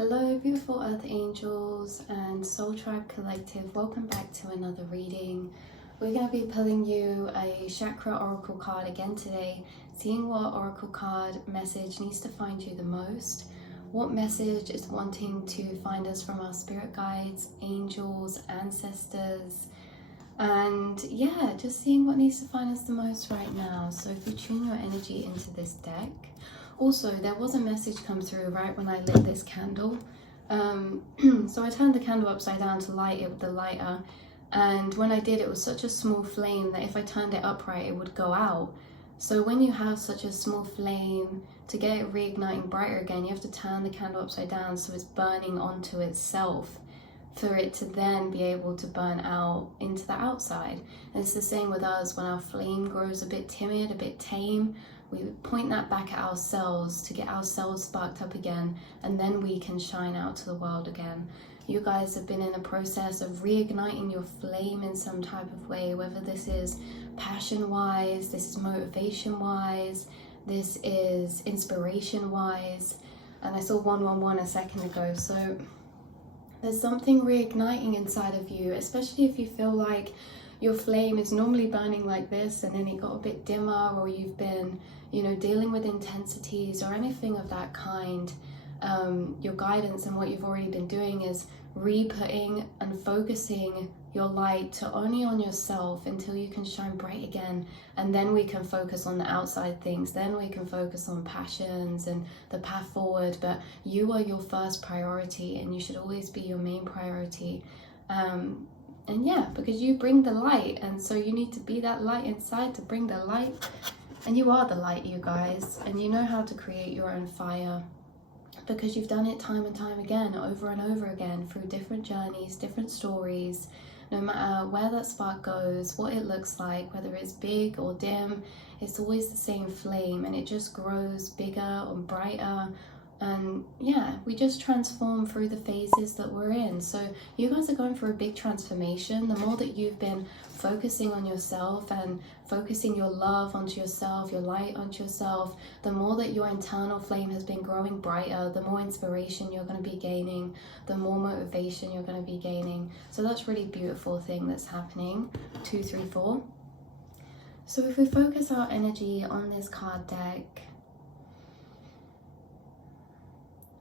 Hello beautiful earth angels and soul tribe collective, welcome back to another reading. We're going to be pulling you a chakra oracle card again today, seeing what oracle card message needs to find you the most, what message is wanting to find us from our spirit guides, angels, ancestors, and yeah, just seeing what needs to find us the most right now. So if you tune your energy into this deck. Also, there was a message come through right when I lit this candle. So I turned the candle upside down to light it with the lighter, and when I did, it was such a small flame that if I turned it upright, it would go out. So when you have such a small flame, to get it reigniting brighter again, you have to turn the candle upside down so it's burning onto itself, for it to then be able to burn out into the outside. And it's the same with us. When our flame grows a bit timid, a bit tame, we point that back at ourselves to get ourselves sparked up again, and then we can shine out to the world again. You guys have been in a process of reigniting your flame in some type of way, whether this is passion-wise, this is motivation-wise, this is inspiration-wise. And I saw 111 a second ago, so there's something reigniting inside of you, especially if you feel like your flame is normally burning like this and then it got a bit dimmer, or you've been, dealing with intensities or anything of that kind. Your guidance and what you've already been doing is re-putting and focusing your light to only on yourself until you can shine bright again, and then we can focus on the outside things, then we can focus on passions and the path forward. But you are your first priority, and you should always be your main priority. And yeah, because you bring the light, and so you need to be that light inside to bring the light. And you are the light, you guys, and you know how to create your own fire, because you've done it time and time again, over and over again, through different journeys, different stories. No matter where that spark goes, what it looks like, whether it's big or dim, it's always the same flame, and it just grows bigger and brighter. And yeah, we just transform through the phases that we're in. So you guys are going through a big transformation. The more that you've been focusing on yourself and focusing your love onto yourself, your light onto yourself, the more that your internal flame has been growing brighter, the more inspiration you're going to be gaining, the more motivation you're going to be gaining. So that's really beautiful thing that's happening. 2, 3, 4. So if we focus our energy on this card deck,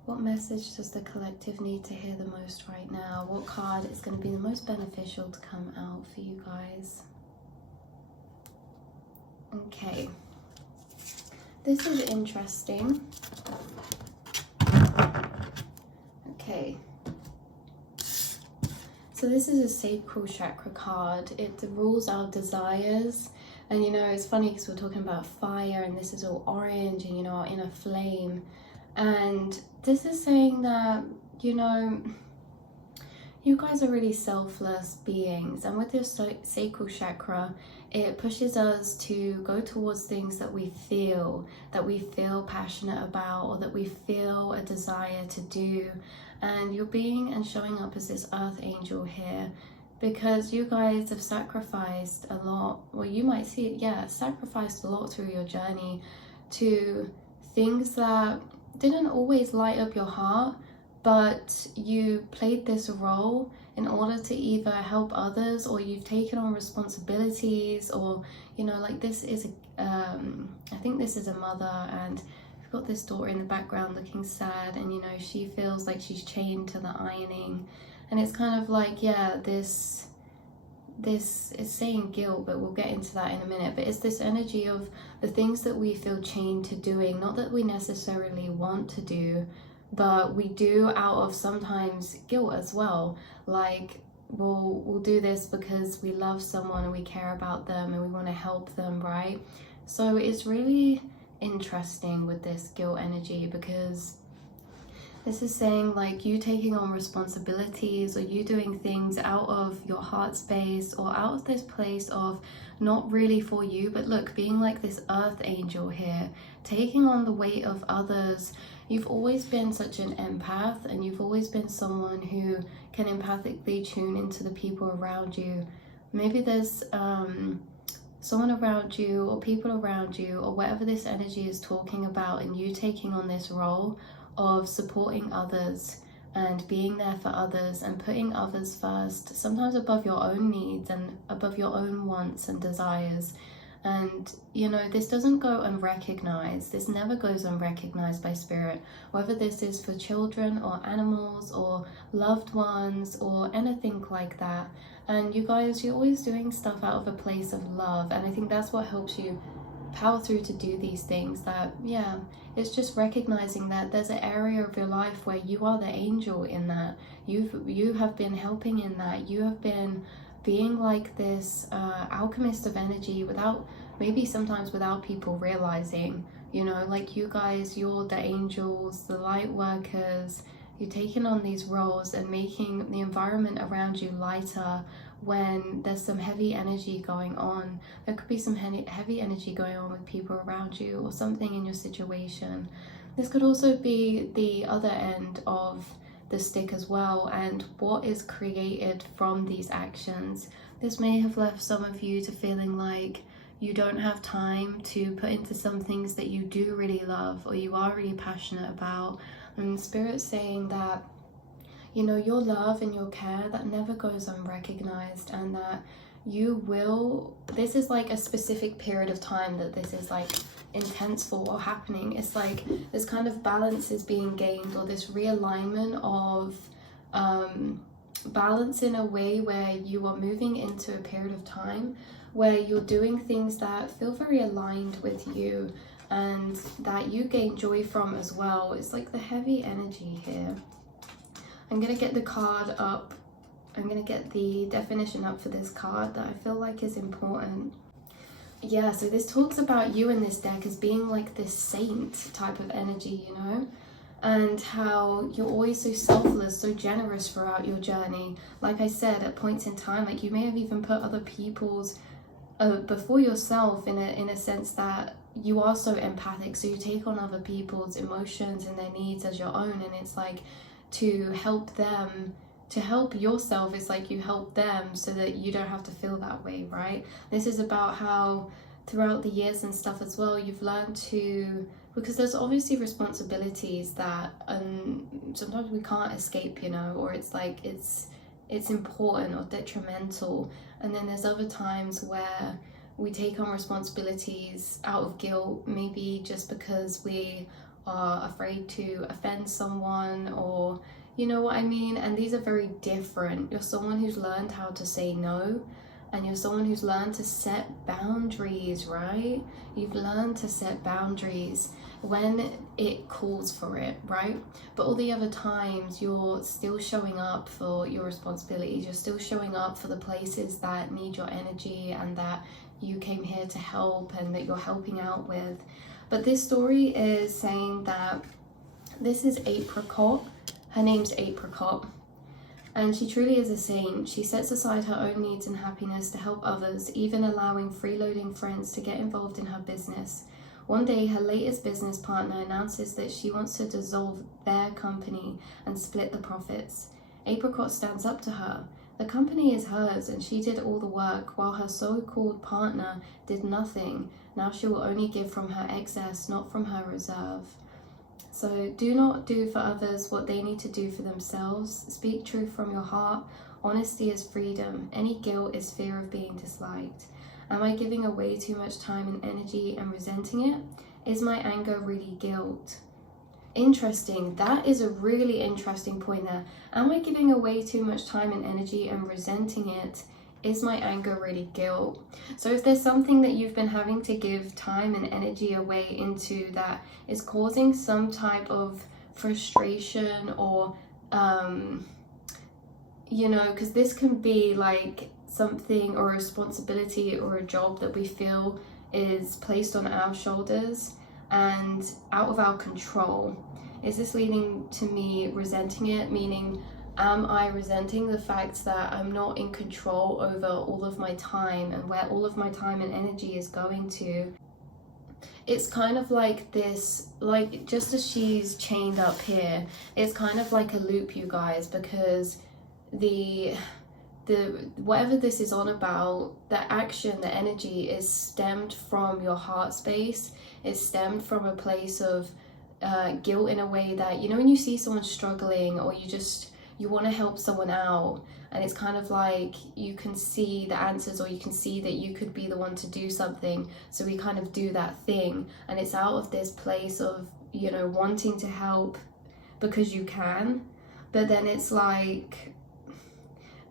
what message does the collective need to hear the most right now? What card is going to be the most beneficial to come out for you guys? Okay. This is interesting. Okay. So this is a Sacral Chakra card. It rules our desires. And it's funny because we're talking about fire, and this is all orange, and our inner flame. And this is saying that, you guys are really selfless beings. And with this sacral chakra, it pushes us to go towards things that we feel passionate about, or that we feel a desire to do. And you're being and showing up as this earth angel here, because you guys have sacrificed a lot. Well, you might see it, sacrificed a lot through your journey to things that didn't always light up your heart, but you played this role in order to either help others, or you've taken on responsibilities, or like this is I think this is a mother, and we've got this daughter in the background looking sad, and she feels like she's chained to the ironing, and it's kind of like, this is saying guilt, but we'll get into that in a minute. But it's this energy of the things that we feel chained to doing, not that we necessarily want to do, but we do out of sometimes guilt as well. Like we'll do this because we love someone and we care about them and we want to help them, right? So it's really interesting with this guilt energy, because this is saying like you taking on responsibilities, or you doing things out of your heart space, or out of this place of not really for you, but look, being like this earth angel here, taking on the weight of others. You've always been such an empath, and you've always been someone who can empathically tune into the people around you. Maybe there's someone around you, or people around you, or whatever this energy is talking about, and you taking on this role of supporting others and being there for others and putting others first, sometimes above your own needs and above your own wants and desires. And you know, this doesn't go unrecognized. This never goes unrecognized by spirit, whether this is for children or animals or loved ones or anything like that. And you guys, you're always doing stuff out of a place of love, and I think that's what helps you power through to do these things. That, yeah, it's just recognizing that there's an area of your life where you are the angel in that. You have been helping in that. You have been being like this alchemist of energy without, maybe sometimes without people realizing, you know, like you guys, you're the angels, the light workers. You're taking on these roles and making the environment around you lighter when there's some heavy energy going on. There could be some heavy energy going on with people around you or something in your situation. This could also be the other end of the stick as well, and what is created from these actions. This may have left some of you to feeling like you don't have time to put into some things that you do really love or you are really passionate about. And Spirit's saying that, you know, your love and your care, that never goes unrecognized, and that you will, this is like a specific period of time that this is like intense for or happening. It's like this kind of balance is being gained, or this realignment of balance in a way where you are moving into a period of time where you're doing things that feel very aligned with you and that you gain joy from as well. It's like the heavy energy here. I'm gonna get the card up. I'm gonna get the definition up for this card that I feel like is important. Yeah, so this talks about you in this deck as being like this saint type of energy, you know, and how you're always so selfless, so generous throughout your journey. Like I said, at points in time, like you may have even put other people's before yourself in a sense that you are so empathic, so you take on other people's emotions and their needs as your own, and it's like to help them, to help yourself, it's like you help them so that you don't have to feel that way, right? This is about how throughout the years and stuff as well, you've learned to, because there's obviously responsibilities that sometimes we can't escape, you know, or it's like it's important or detrimental. And then there's other times where we take on responsibilities out of guilt, maybe just because we are afraid to offend someone, or you know what I mean? And these are very different. You're someone who's learned how to say no, and you're someone who's learned to set boundaries, right? You've learned to set boundaries when it calls for it, right? But all the other times you're still showing up for your responsibilities. You're still showing up for the places that need your energy and that you came here to help and that you're helping out with. But this story is saying that this is Apricot. Her name's Apricot, and she truly is a saint. She sets aside her own needs and happiness to help others, even allowing freeloading friends to get involved in her business. One day, her latest business partner announces that she wants to dissolve their company and split the profits. Apricot stands up to her. The company is hers and she did all the work, while her so-called partner did nothing. Now she will only give from her excess, not from her reserve. So do not do for others what they need to do for themselves. Speak truth from your heart. Honesty is freedom. Any guilt is fear of being disliked. Am I giving away too much time and energy and resenting it? Is my anger really guilt? Interesting. That is a really interesting point there. Am I giving away too much time and energy and resenting it? Is my anger really guilt? So if there's something that you've been having to give time and energy away into that is causing some type of frustration or, you know, because this can be like something or a responsibility or a job that we feel is placed on our shoulders and out of our control. Is this leading to me resenting it? Meaning, am I resenting the fact that I'm not in control over all of my time and where all of my time and energy is going to? It's kind of like this, like just as she's chained up here, it's kind of like a loop, you guys, because the whatever this is on about, the action, the energy is stemmed from your heart space. It's stemmed from a place of guilt in a way that, you know, when you see someone struggling, or you want to help someone out, and it's kind of like you can see the answers, or you can see that you could be the one to do something, so we kind of do that thing, and it's out of this place of, you know, wanting to help because you can, but then it's like,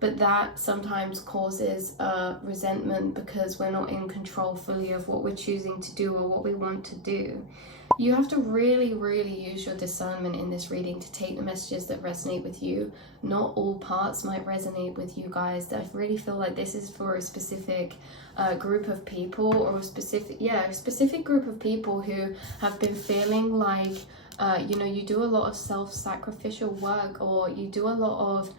but that sometimes causes resentment because we're not in control fully of what we're choosing to do or what we want to do. You have to really, really use your discernment in this reading to take the messages that resonate with you. Not all parts might resonate with you guys. I really feel like this is for a specific group of people, or a specific group of people who have been feeling like, you know, you do a lot of self-sacrificial work, or you do a lot of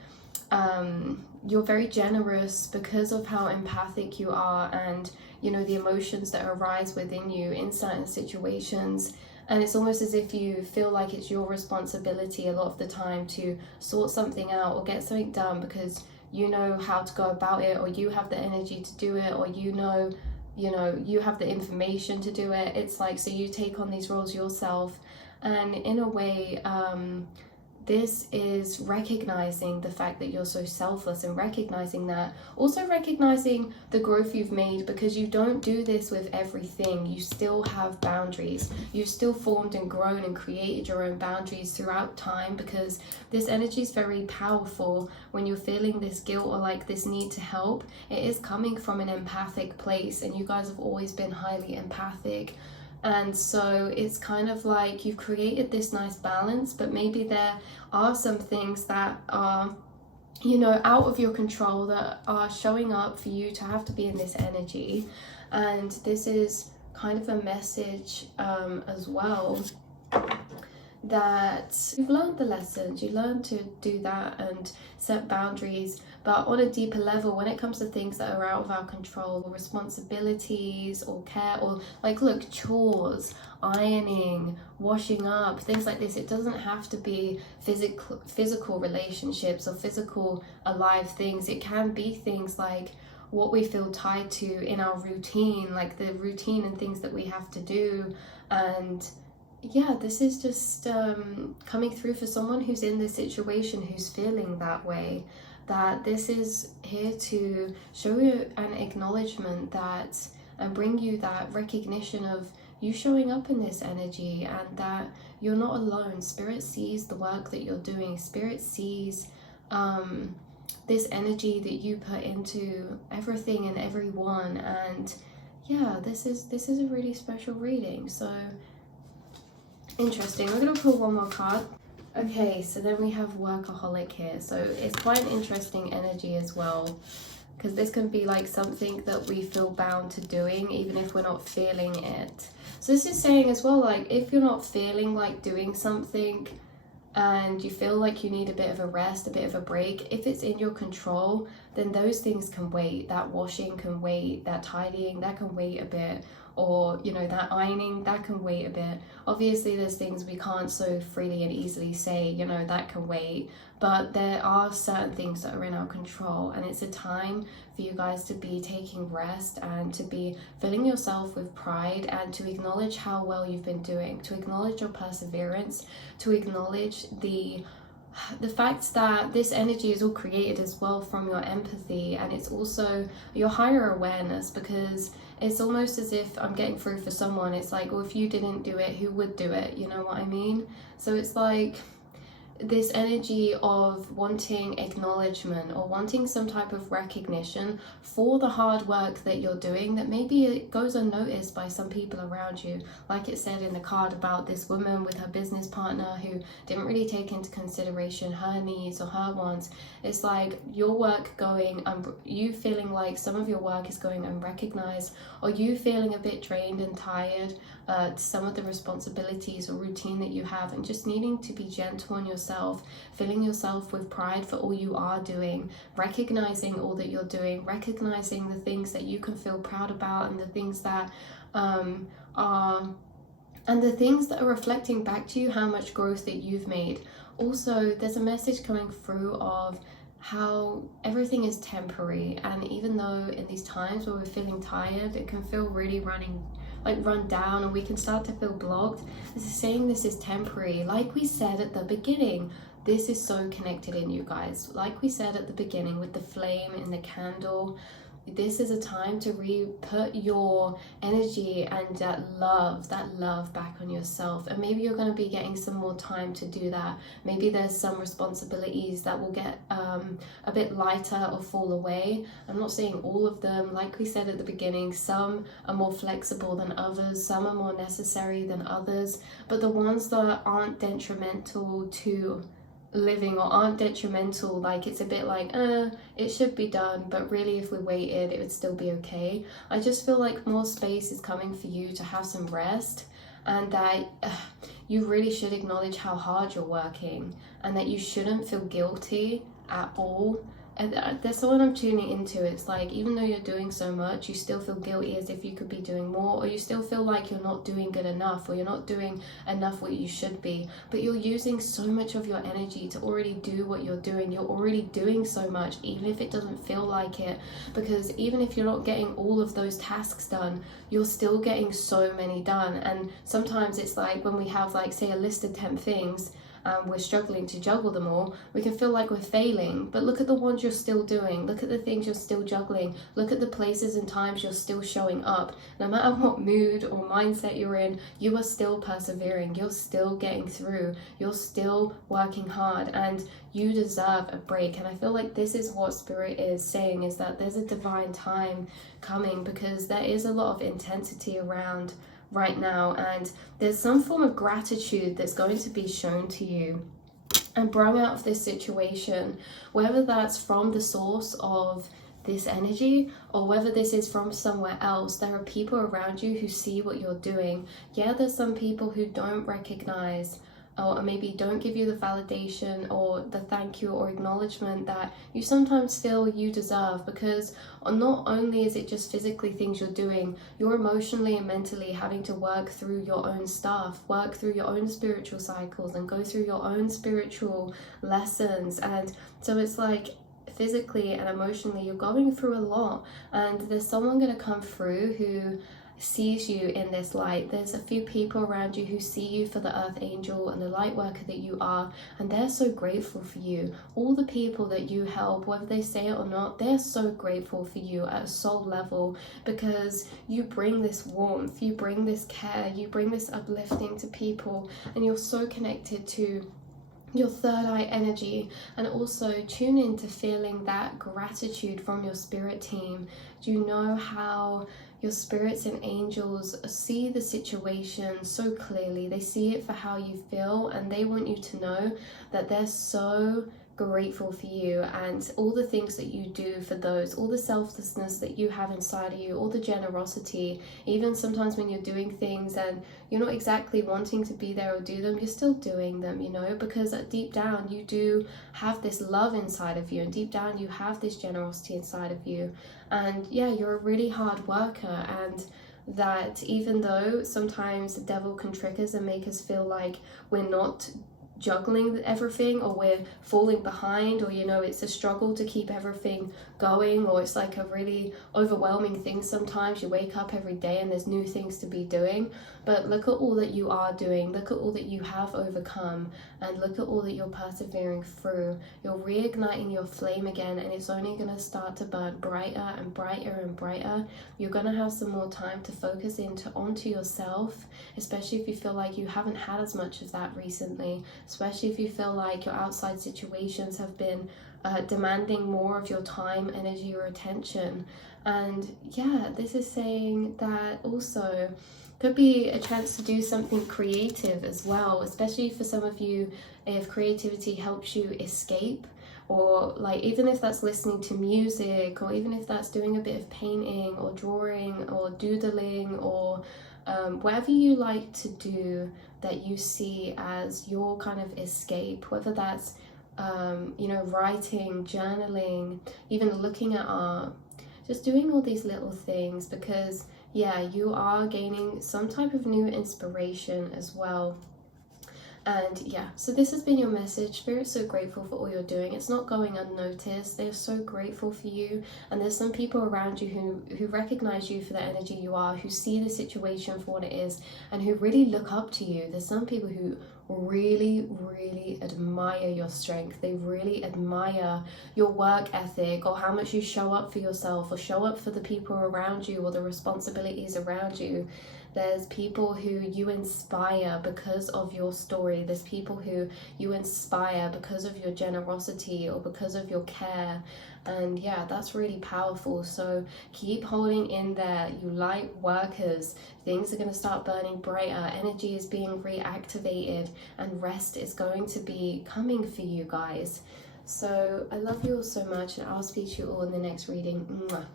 you're very generous because of how empathic you are, and, you know, the emotions that arise within you in certain situations. And it's almost as if you feel like it's your responsibility a lot of the time to sort something out or get something done because you know how to go about it, or you have the energy to do it, or you know, you have the information to do it. It's like, so you take on these roles yourself. And in a way, this is recognizing the fact that you're so selfless, and recognizing that, also recognizing the growth you've made, because you don't do this with everything. You still have boundaries. You've still formed and grown and created your own boundaries throughout time, because this energy is very powerful. When you're feeling this guilt or like this need to help, it is coming from an empathic place, and you guys have always been highly empathic. And so it's kind of like you've created this nice balance, but maybe there are some things that are, you know, out of your control, that are showing up for you to have to be in this energy. And this is kind of a message as well, that you've learned the lessons, you learn to do that and set boundaries. But on a deeper level, when it comes to things that are out of our control, or responsibilities or care, or like, look, chores, ironing, washing up, things like this, it doesn't have to be physical relationships or physical alive things. It can be things like what we feel tied to in our routine, like the routine and things that we have to do. And yeah, this is just coming through for someone who's in this situation, who's feeling that way, that this is here to show you an acknowledgement that, and bring you that recognition of you showing up in this energy, and that you're not alone. Spirit sees the work that you're doing. Spirit sees this energy that you put into everything and everyone. And yeah, this is a really special reading. So interesting. We're going to pull one more card. Okay, so then we have Workaholic here. So it's quite an interesting energy as well, because this can be like something that we feel bound to doing even if we're not feeling it. So this is saying as well, like, if you're not feeling like doing something and you feel like you need a bit of a rest, a bit of a break, if it's in your control, then those things can wait. That washing can wait, that tidying, that can wait a bit, or, you know, that ironing, that can wait a bit. Obviously there's things we can't so freely and easily say, you know, that can wait, but there are certain things that are in our control, and it's a time for you guys to be taking rest and to be filling yourself with pride, and to acknowledge how well you've been doing, to acknowledge your perseverance, to acknowledge the fact that this energy is all created as well from your empathy, and it's also your higher awareness, because it's almost as if I'm getting through for someone. It's like, well, if you didn't do it, who would do it? You know what I mean? So it's like this energy of wanting acknowledgement, or wanting some type of recognition for the hard work that you're doing, that maybe it goes unnoticed by some people around you. Like it said in the card about this woman with her business partner who didn't really take into consideration her needs or her wants. It's like your work going, you feeling like some of your work is going unrecognized, or you feeling a bit drained and tired to some of the responsibilities or routine that you have, and just needing to be gentle on yourself, filling yourself with pride for all you are doing, recognizing all that you're doing, recognizing the things that you can feel proud about, and the things that are reflecting back to you how much growth that you've made. Also, there's a message coming through of how everything is temporary, and even though in these times where we're feeling tired, it can feel really running like run down, or we can start to feel blocked. This is saying this is temporary. Like we said at the beginning, this is so connected in, you guys. Like we said at the beginning with the flame in the candle, this is a time to re-put your energy and that love back on yourself. And maybe you're going to be getting some more time to do that. Maybe there's some responsibilities that will get a bit lighter or fall away. I'm not saying all of them. Like we said at the beginning, some are more flexible than others, some are more necessary than others, but the ones that aren't detrimental to living or aren't detrimental, like it's a bit like it should be done, but really if we waited it would still be okay. I just feel like more space is coming for you to have some rest, and that you really should acknowledge how hard you're working, and that you shouldn't feel guilty at all. And that's what I'm tuning into. It's like, even though you're doing so much, you still feel guilty as if you could be doing more, or you still feel like you're not doing good enough, or you're not doing enough what you should be. But you're using so much of your energy to already do what you're doing. You're already doing so much, even if it doesn't feel like it. Because even if you're not getting all of those tasks done, you're still getting so many done. And sometimes it's like when we have, like, say, a list of 10 things, we're struggling to juggle them all, we can feel like we're failing. But look at the ones you're still doing. Look at the things you're still juggling. Look at the places and times you're still showing up. No matter what mood or mindset you're in, you are still persevering. You're still getting through. You're still working hard, and you deserve a break. And I feel like this is what Spirit is saying, is that there's a divine time coming, because there is a lot of intensity around right now, and there's some form of gratitude that's going to be shown to you and brought out of this situation, whether that's from the source of this energy or whether this is from somewhere else. There are people around you who see what you're doing. Yeah, there's some people who don't recognize, or maybe don't give you the validation or the thank you or acknowledgement that you sometimes feel you deserve, because not only is it just physically things you're doing, you're emotionally and mentally having to work through your own stuff, work through your own spiritual cycles, and go through your own spiritual lessons. And so it's like physically and emotionally you're going through a lot, and there's someone going to come through who sees you in this light. There's a few people around you who see you for the earth angel and the light worker that you are, and they're so grateful for you. All the people that you help, whether they say it or not, they're so grateful for you at a soul level, because you bring this warmth, you bring this care, you bring this uplifting to people, and you're so connected to your third eye energy. And also tune into feeling that gratitude from your spirit team. Do you know how your spirits and angels see the situation so clearly? They see it for how you feel, and they want you to know that they're so grateful for you, and all the things that you do for those, all the selflessness that you have inside of you, all the generosity. Even sometimes when you're doing things and you're not exactly wanting to be there or do them, you're still doing them, you know, because deep down you do have this love inside of you, and deep down you have this generosity inside of you. And yeah, you're a really hard worker, and that even though sometimes the devil can trick us and make us feel like we're not juggling everything, or we're falling behind, or, you know, it's a struggle to keep everything going, or it's like a really overwhelming thing. Sometimes you wake up every day and there's new things to be doing, but look at all that you are doing, look at all that you have overcome, and look at all that you're persevering through. You're reigniting your flame again, and it's only going to start to burn brighter and brighter and brighter. You're going to have some more time to focus onto yourself, especially if you feel like you haven't had as much of that recently, especially if you feel like your outside situations have been demanding more of your time, energy, or attention. And yeah, this is saying that also could be a chance to do something creative as well, especially for some of you if creativity helps you escape, or like even if that's listening to music, or even if that's doing a bit of painting or drawing or doodling, or whatever you like to do that you see as your kind of escape, whether that's you know, writing, journaling, even looking at art, just doing all these little things, because yeah, you are gaining some type of new inspiration as well. And yeah, so this has been your message. Spirit's so grateful for all you're doing. It's not going unnoticed. They're so grateful for you. And there's some people around you who recognize you for the energy you are, who see the situation for what it is, and who really look up to you. There's some people who really, really admire your strength. They really admire your work ethic, or how much you show up for yourself, or show up for the people around you, or the responsibilities around you. There's people who you inspire because of your story. There's people who you inspire because of your generosity or because of your care. And yeah, that's really powerful. So keep holding in there, you light workers. Things are going to start burning brighter. Energy is being reactivated, and rest is going to be coming for you guys. So I love you all so much, and I'll speak to you all in the next reading. Mwah.